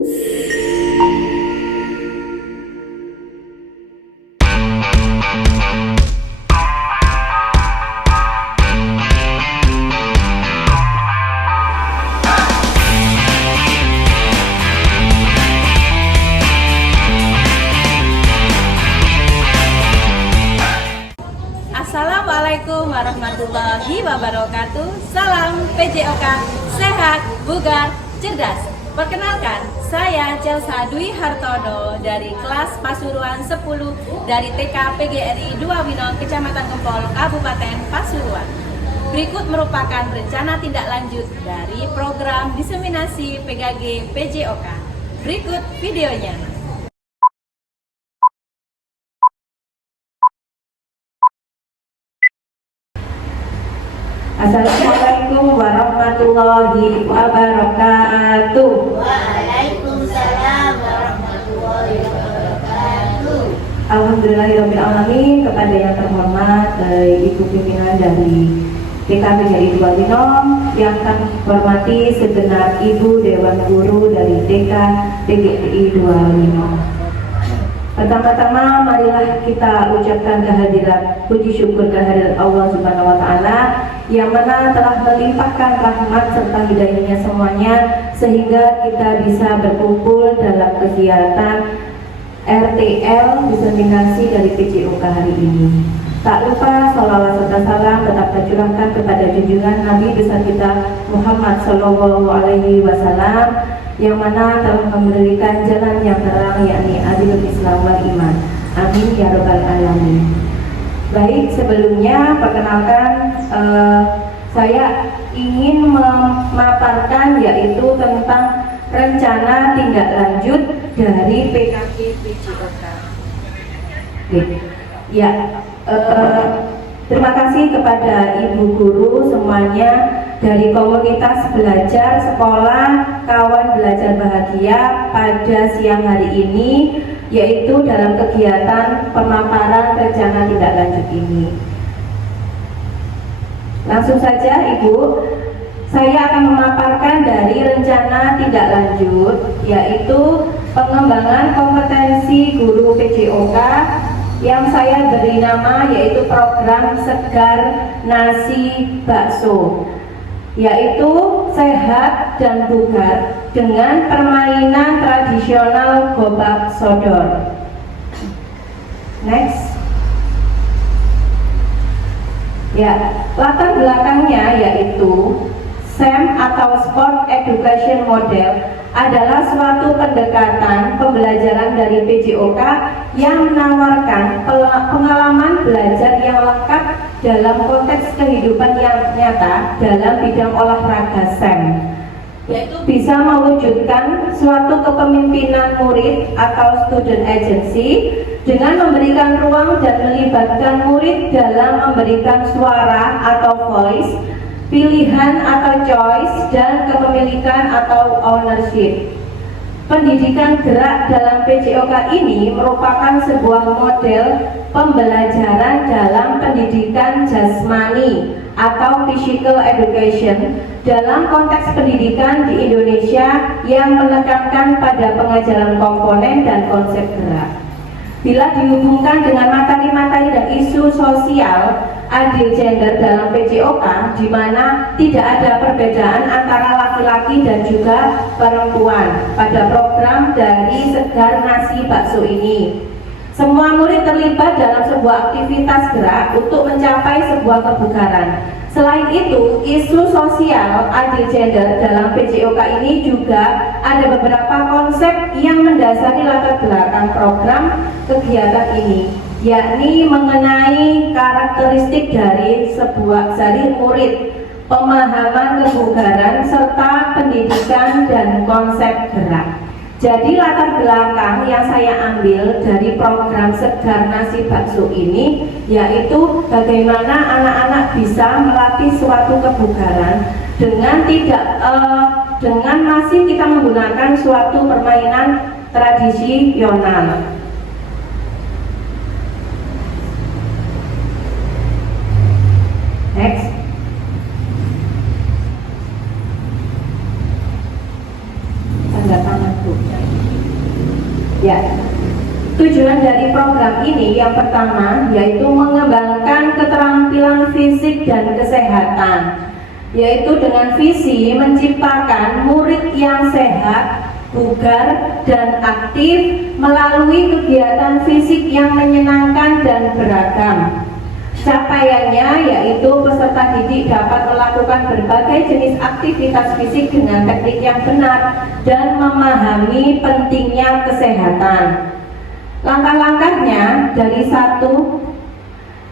Assalamualaikum warahmatullahi wabarakatuh. Salam PJOK, sehat, bugar, cerdas. Perkenalkan, saya Celsa Dwi Hartono dari kelas Pasuruan 10 dari TK PGRI 2 Winong, Kecamatan Gempol, Kabupaten Pasuruan. Berikut merupakan rencana tindak lanjut dari program diseminasi PGG PJOK. Berikut videonya. Assalamualaikum warahmatullahi wabarakatuh. Waalaikumsalam warahmatullahi wabarakatuh. Alhamdulillahirabbil alamin. Kepada yang terhormat Ibu pimpinan dari TKPGRI 2 Winong, yang kami hormati segenap Ibu Dewan Guru dari TKPGRI 2 Winong. Pertama-tama marilah kita ucapkan kehadiran puji syukur kehadirat Allah Subhanahu wa taala yang mana telah melimpahkan rahmat serta hidayahnya semuanya sehingga kita bisa berkumpul dalam kegiatan RTL diseminasi dari PJOK hari ini. Tak lupa sholawat serta salam tetap tercurahkan kepada junjungan Nabi besar kita Muhammad Sallallahu Alaihi Wasallam yang mana telah memberikan jalan yang terang, yakni adilul Islam wal iman. Amin ya rabbal alamin. Baik, sebelumnya perkenalkan saya ingin memaparkan yaitu tentang rencana tindak lanjut dari PKG PJOK. Ya, terima kasih kepada Ibu Guru semuanya dari komunitas belajar sekolah kawan belajar bahagia pada siang hari ini, yaitu dalam kegiatan pemaparan rencana tindak lanjut ini. Langsung saja Ibu, saya akan memaparkan dari rencana tindak lanjut, yaitu pengembangan kompetensi guru PJOK yang saya beri nama yaitu program Segar Nasi Bakso, yaitu sehat dan bugar dengan permainan tradisional gobak sodor. Next. Ya, latar belakangnya yaitu SEM atau Sport Education Model adalah suatu pendekatan pembelajaran dari PJOK yang menawarkan pengalaman belajar yang lengkap dalam konteks kehidupan yang nyata dalam bidang olahraga SEM, yaitu bisa mewujudkan suatu kepemimpinan murid atau student agency dengan memberikan ruang dan melibatkan murid dalam memberikan suara atau voice, pilihan atau choice, dan kepemilikan atau ownership. Pendidikan gerak dalam PJOK ini merupakan sebuah model pembelajaran dalam pendidikan jasmani atau physical education dalam konteks pendidikan di Indonesia yang menekankan pada pengajaran komponen dan konsep gerak. Bila dihubungkan dengan materi-materi dan isu sosial adil gender dalam PJOK, di mana tidak ada perbedaan antara laki-laki dan juga perempuan pada program dari Segar Nasi Bakso ini. Semua murid terlibat dalam sebuah aktivitas gerak untuk mencapai sebuah kebugaran. Selain itu, isu sosial adil gender dalam PJOK ini juga ada beberapa konsep yang mendasari latar belakang program kegiatan ini, yakni mengenai karakteristik dari murid, pemahaman kebugaran, serta pendidikan dan konsep gerak. Jadi latar belakang yang saya ambil dari program Segar Nasi Bakso ini yaitu bagaimana anak-anak bisa melatih suatu kebugaran dengan dengan masih kita menggunakan suatu permainan tradisional. Next. Tanda tangan. tersebut. Ya, tujuan dari program ini yang pertama yaitu mengembangkan keterampilan fisik dan kesehatan, yaitu dengan visi menciptakan murid yang sehat, bugar, dan aktif melalui kegiatan fisik yang menyenangkan dan beragam. Capaiannya yaitu peserta didik dapat melakukan berbagai jenis aktivitas fisik dengan teknik yang benar dan memahami pentingnya kesehatan. Langkah-langkahnya dari 1,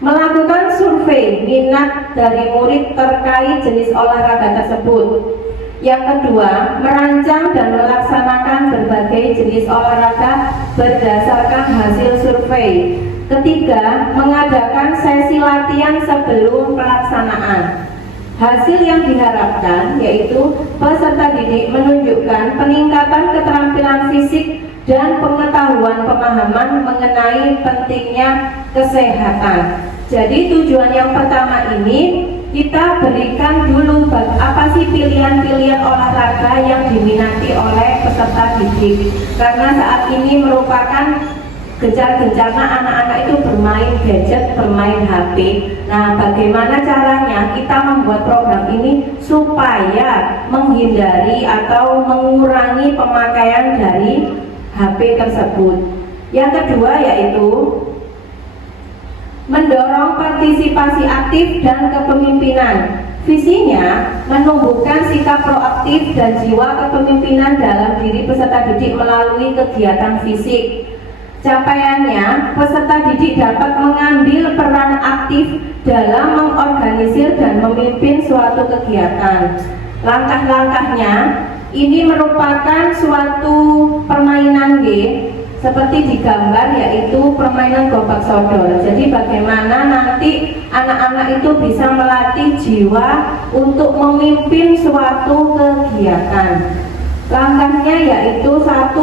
melakukan survei minat dari murid terkait jenis olahraga tersebut. Yang kedua, merancang dan melaksanakan berbagai jenis olahraga berdasarkan hasil survei. Ketiga, mengadakan sesi latihan sebelum pelaksanaan. Hasil yang diharapkan yaitu peserta didik menunjukkan peningkatan keterampilan fisik dan pengetahuan pemahaman mengenai pentingnya kesehatan. Jadi tujuan yang pertama ini kita berikan dulu apa sih pilihan-pilihan olahraga yang diminati oleh peserta didik, karena saat ini merupakan gencar-gencarnya anak-anak itu bermain gadget, bermain HP. Nah, bagaimana caranya kita membuat program ini supaya menghindari atau mengurangi pemakaian dari HP tersebut. Yang kedua yaitu mendorong partisipasi aktif dan kepemimpinan. Visinya menumbuhkan sikap proaktif dan jiwa kepemimpinan dalam diri peserta didik melalui kegiatan fisik. Capaiannya, peserta didik dapat mengambil peran aktif dalam mengorganisir dan memimpin suatu kegiatan. Langkah-langkahnya ini merupakan suatu permainan game seperti digambar, yaitu permainan gobak sodor. Jadi bagaimana nanti anak-anak itu bisa melatih jiwa untuk memimpin suatu kegiatan. Langkahnya yaitu 1,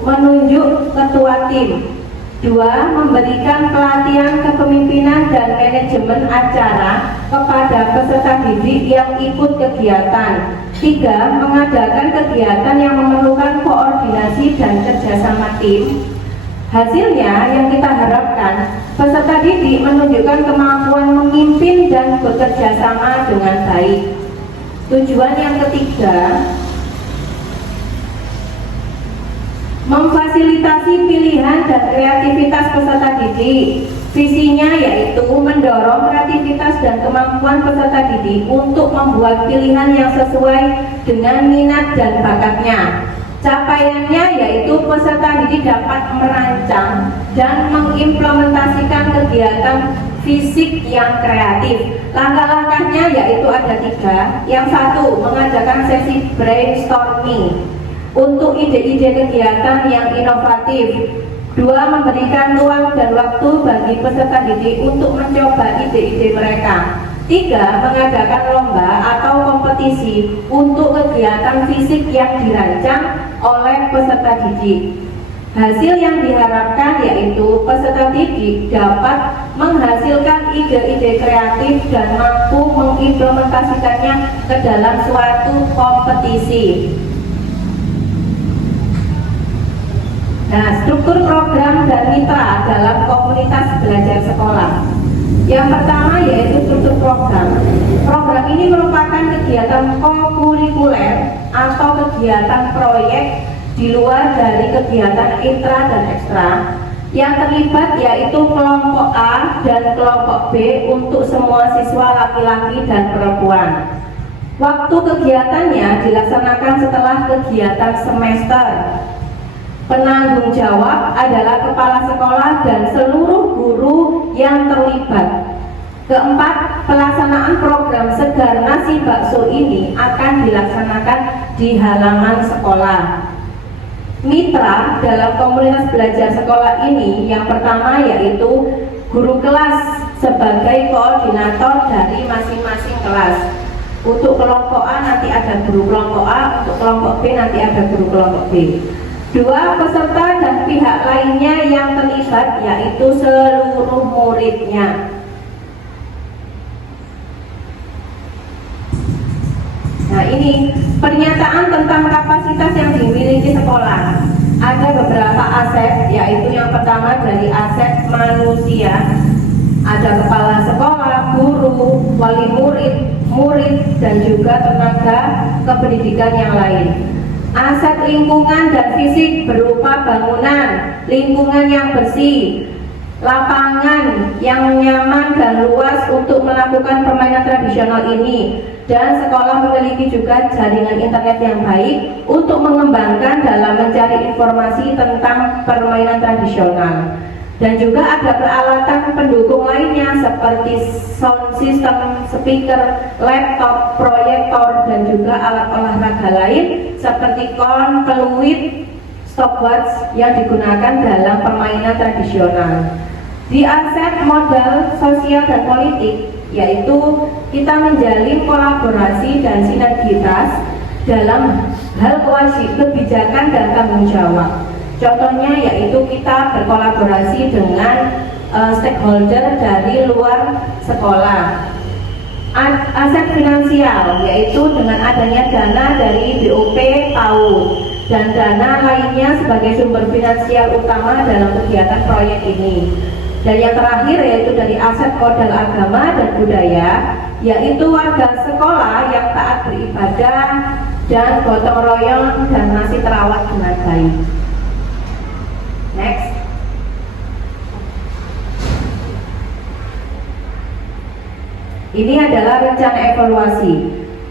menunjuk ketua tim. 2, memberikan pelatihan kepemimpinan dan manajemen acara kepada peserta didik yang ikut kegiatan. 3, mengadakan kegiatan yang memerlukan koordinasi dan kerjasama tim. Hasilnya yang kita harapkan, peserta didik menunjukkan kemampuan memimpin dan bekerja sama dengan baik. Tujuan yang ketiga, memfasilitasi pilihan dan kreativitas peserta didik. Visinya yaitu mendorong kreativitas dan kemampuan peserta didik untuk membuat pilihan yang sesuai dengan minat dan bakatnya. Capaiannya yaitu peserta didik dapat merancang dan mengimplementasikan kegiatan fisik yang kreatif. Langkah-langkahnya yaitu ada 3. Yang 1, mengadakan sesi brainstorming untuk ide-ide kegiatan yang inovatif. 2, memberikan ruang dan waktu bagi peserta didik untuk mencoba ide-ide mereka. 3, mengadakan lomba atau kompetisi untuk kegiatan fisik yang dirancang oleh peserta didik. Hasil yang diharapkan yaitu peserta didik dapat menghasilkan ide-ide kreatif dan mampu mengimplementasikannya ke dalam suatu kompetisi. Nah, struktur program dan mitra dalam komunitas belajar sekolah. Yang pertama yaitu struktur program. Program ini merupakan kegiatan kokurikuler atau kegiatan proyek di luar dari kegiatan intra dan ekstra. Yang terlibat yaitu kelompok A dan kelompok B untuk semua siswa laki-laki dan perempuan. Waktu kegiatannya dilaksanakan setelah kegiatan semester. Penanggung jawab adalah kepala sekolah dan seluruh guru yang terlibat. Keempat, pelaksanaan program Segar Nasi Bakso ini akan dilaksanakan di halaman sekolah. Mitra dalam komunitas belajar sekolah ini yang pertama yaitu guru kelas sebagai koordinator dari masing-masing kelas. Untuk kelompok A nanti ada guru kelompok A, untuk kelompok B nanti ada guru kelompok B. 2, peserta dan pihak lainnya yang terlibat yaitu seluruh muridnya. Nah, ini pernyataan tentang kapasitas yang dimiliki sekolah. Ada beberapa aset, yaitu yang pertama dari aset manusia. Ada kepala sekolah, guru, wali murid, dan juga tenaga kependidikan yang lain. Aset lingkungan dan fisik berupa bangunan, lingkungan yang bersih, lapangan yang nyaman dan luas untuk melakukan permainan tradisional ini, dan sekolah memiliki juga jaringan internet yang baik untuk mengembangkan dalam mencari informasi tentang permainan tradisional. Dan juga ada peralatan pendukung lainnya seperti sound system, speaker, laptop, proyektor, dan juga alat olahraga lain seperti kon, peluit, stopwatch yang digunakan dalam permainan tradisional. Di aset modal sosial dan politik, yaitu kita menjalin kolaborasi dan sinergitas dalam hal kebijakan dan tanggung jawab. Contohnya yaitu kita berkolaborasi dengan stakeholder dari luar sekolah. Aset finansial, yaitu dengan adanya dana dari BOP PAUD dan dana lainnya sebagai sumber finansial utama dalam kegiatan proyek ini. Dan yang terakhir yaitu dari aset modal agama dan budaya, yaitu warga sekolah yang taat beribadah dan gotong royong dan masih terawat dengan baik. Next. Ini adalah rencana evaluasi.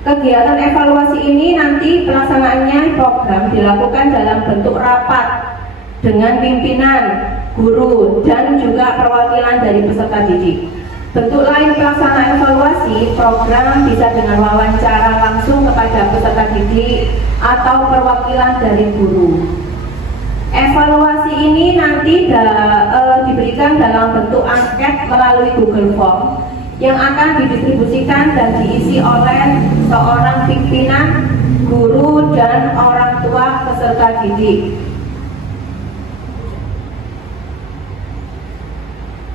Kegiatan evaluasi ini nanti pelaksanaannya program dilakukan dalam bentuk rapat dengan pimpinan, guru, dan juga perwakilan dari peserta didik. Bentuk lain pelaksanaan evaluasi program bisa dengan wawancara langsung kepada peserta didik atau perwakilan dari guru. Evaluasi ini nanti diberikan dalam bentuk angket melalui Google Form yang akan didistribusikan dan diisi oleh seorang pimpinan, guru, dan orang tua peserta didik.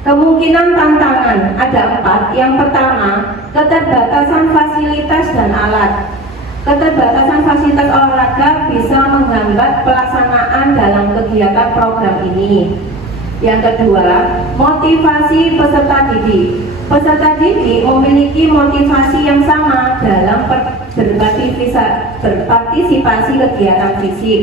Kemungkinan tantangan ada 4. Yang pertama, keterbatasan fasilitas dan alat. Keterbatasan fasilitas olahraga bisa menghambat pelaksanaan dalam kegiatan program ini. Yang kedua, motivasi peserta didik. Peserta didik memiliki motivasi yang sama dalam berpartisipasi kegiatan fisik.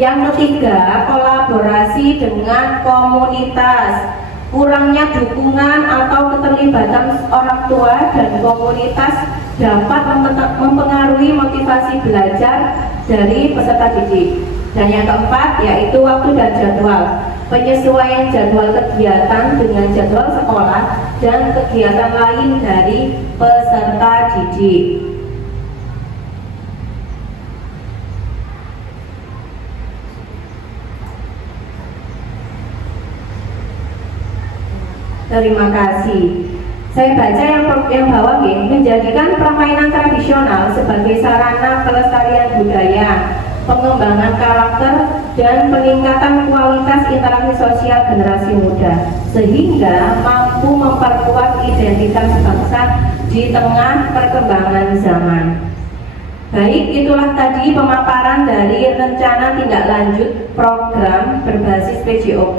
Yang ketiga, kolaborasi dengan komunitas. Kurangnya dukungan atau keterlibatan orang tua dan komunitas dapat mempengaruhi motivasi belajar dari peserta didik. Dan yang keempat yaitu waktu dan jadwal. Penyesuaian jadwal kegiatan dengan jadwal sekolah dan kegiatan lain dari peserta didik. Terima kasih. Saya baca yang bawah ini, menjadikan permainan tradisional sebagai sarana pelestarian budaya, pengembangan karakter, dan peningkatan kualitas interaksi sosial generasi muda, sehingga mampu memperkuat identitas bangsa di tengah perkembangan zaman. Baik, itulah tadi pemaparan dari rencana tindak lanjut program berbasis PJOK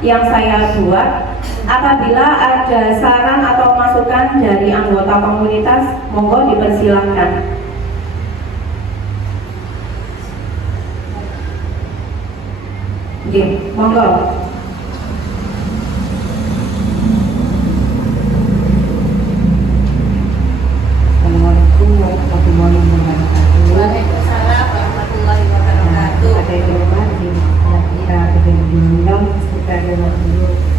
yang saya buat. Apabila ada saran atau masukan dari anggota komunitas, monggo dipersilahkan. Oke, monggo. Assalamualaikum warahmatullahi wabarakatuh. Waalaikumsalam warahmatullahi wabarakatuh. Ada yang hormat di kita diundang sekitar 20.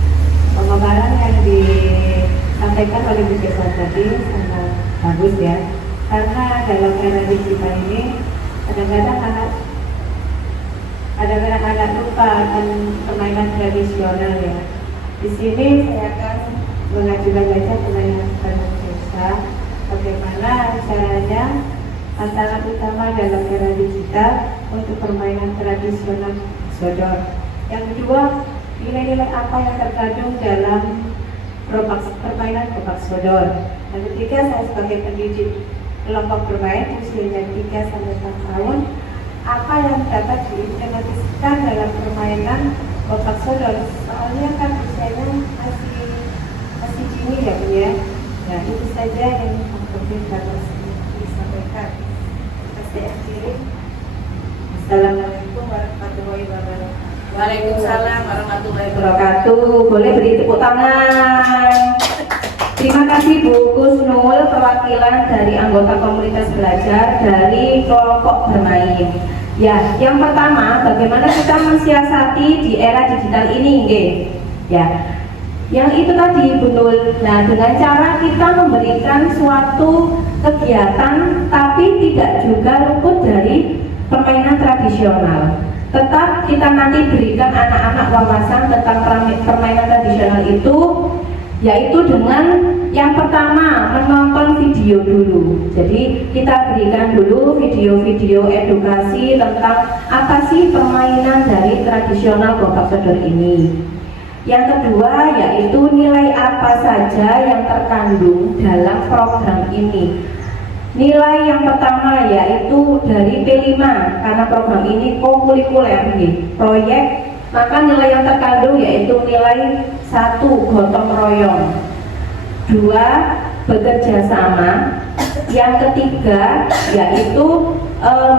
Pemaparan yang disampaikan oleh Bu Desa tadi sangat bagus ya, karena dalam era digital ini kadang-kadang anak lupa akan permainan tradisional ya. Di sini saya akan mengajukan saja permainan desa, bagaimana caranya tantangan utama dalam era digital untuk permainan tradisional sodor. Yang kedua, nilai-nilai apa yang terkandung dalam permainan gerobak sodor. Yang ketiga, saya sebagai pendidik kelompok bermain usianya 3 sampai 4 tahun. Apa yang dapat diimplementasikan dalam permainan kotak sodor? Soalnya kan usianya masih dini ya Bu ya. Nah itu saja yang penting dapat disampaikan. Saya akhiri. Assalamualaikum warahmatullahi wabarakatuh. Waalaikumsalam warahmatullahi wabarakatuh. Wabarakatuh. Boleh beri tepuk tangan. Terima kasih Bu Kusnul, perwakilan dari anggota komunitas belajar dari kelompok bermain. Ya, yang pertama, bagaimana kita mensiasati di era digital ini, nggih? Ya, yang itu tadi Bu Nul. Nah, dengan cara kita memberikan suatu kegiatan, tapi tidak juga luput dari permainan tradisional. Tetap kita nanti berikan anak-anak wawasan tentang permainan tradisional itu, yaitu dengan yang pertama menonton video dulu. Jadi kita berikan dulu video-video edukasi tentang apa sih permainan dari tradisional gobak sodor ini. Yang kedua yaitu nilai apa saja yang terkandung dalam program ini. Nilai yang pertama yaitu dari P5, karena program ini kokurikuler proyek, maka nilai yang terkandung yaitu nilai 1 gotong royong, 2 bekerja sama, yang ketiga yaitu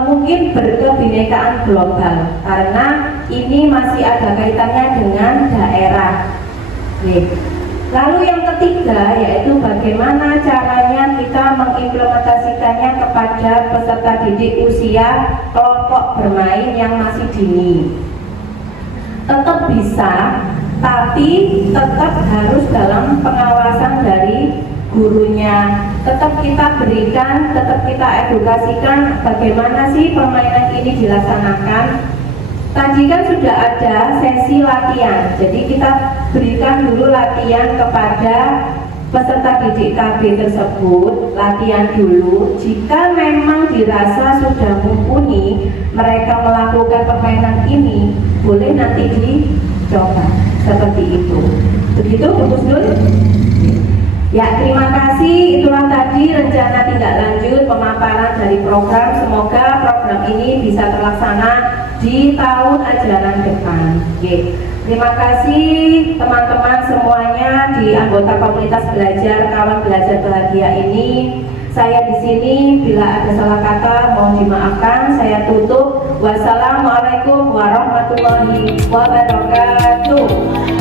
mungkin berkebinekaan global, karena ini masih ada kaitannya dengan daerah. Lalu yang ketiga yaitu bagaimana caranya kita mengimplementasikannya kepada peserta didik usia kelompok bermain yang masih dini. Tetap bisa, tapi tetap harus dalam pengawasan dari gurunya. Tetap kita berikan, tetap kita edukasikan bagaimana sih permainan ini dilaksanakan. Tadi kan sudah ada sesi latihan, jadi kita berikan dulu latihan kepada peserta didik KB tersebut, latihan dulu. Jika memang dirasa sudah mumpuni mereka melakukan permainan ini, boleh nanti dicoba seperti itu. Begitu Bu Kusnul? Ya, terima kasih. Itulah tadi rencana tindak lanjut pemaparan dari program. Semoga program ini bisa terlaksana di tahun ajaran depan. Oke. Terima kasih teman-teman semuanya di anggota komunitas belajar kawan belajar bahagia ini. Saya di sini bila ada salah kata mohon dimaafkan. Saya tutup. Wassalamualaikum warahmatullahi wabarakatuh.